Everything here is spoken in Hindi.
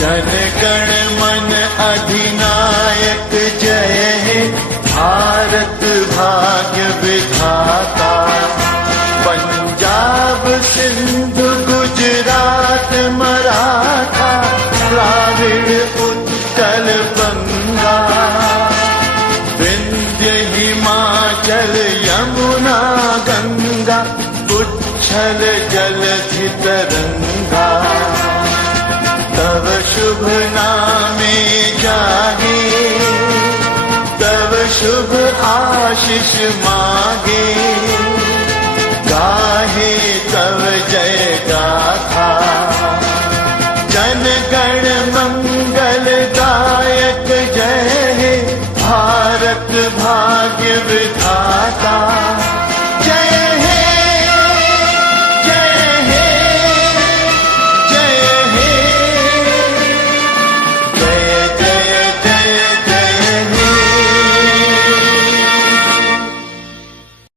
जन गण मन अधिनायक जय हे, भारत भाग्य विधाता। पंजाब सिंधु गुजरात मराठा, द्राविड़ उत्कल बंगा। विंध्य हिमाचल यमुना गंगा, उच्छल जलधि तरंगा। तव शुभ नामे जागे, तव शुभ आशीष मागे। गाहे तव जय गाथा, जन गण मंगल दायक जय हे, भारत भाग्य विधाता।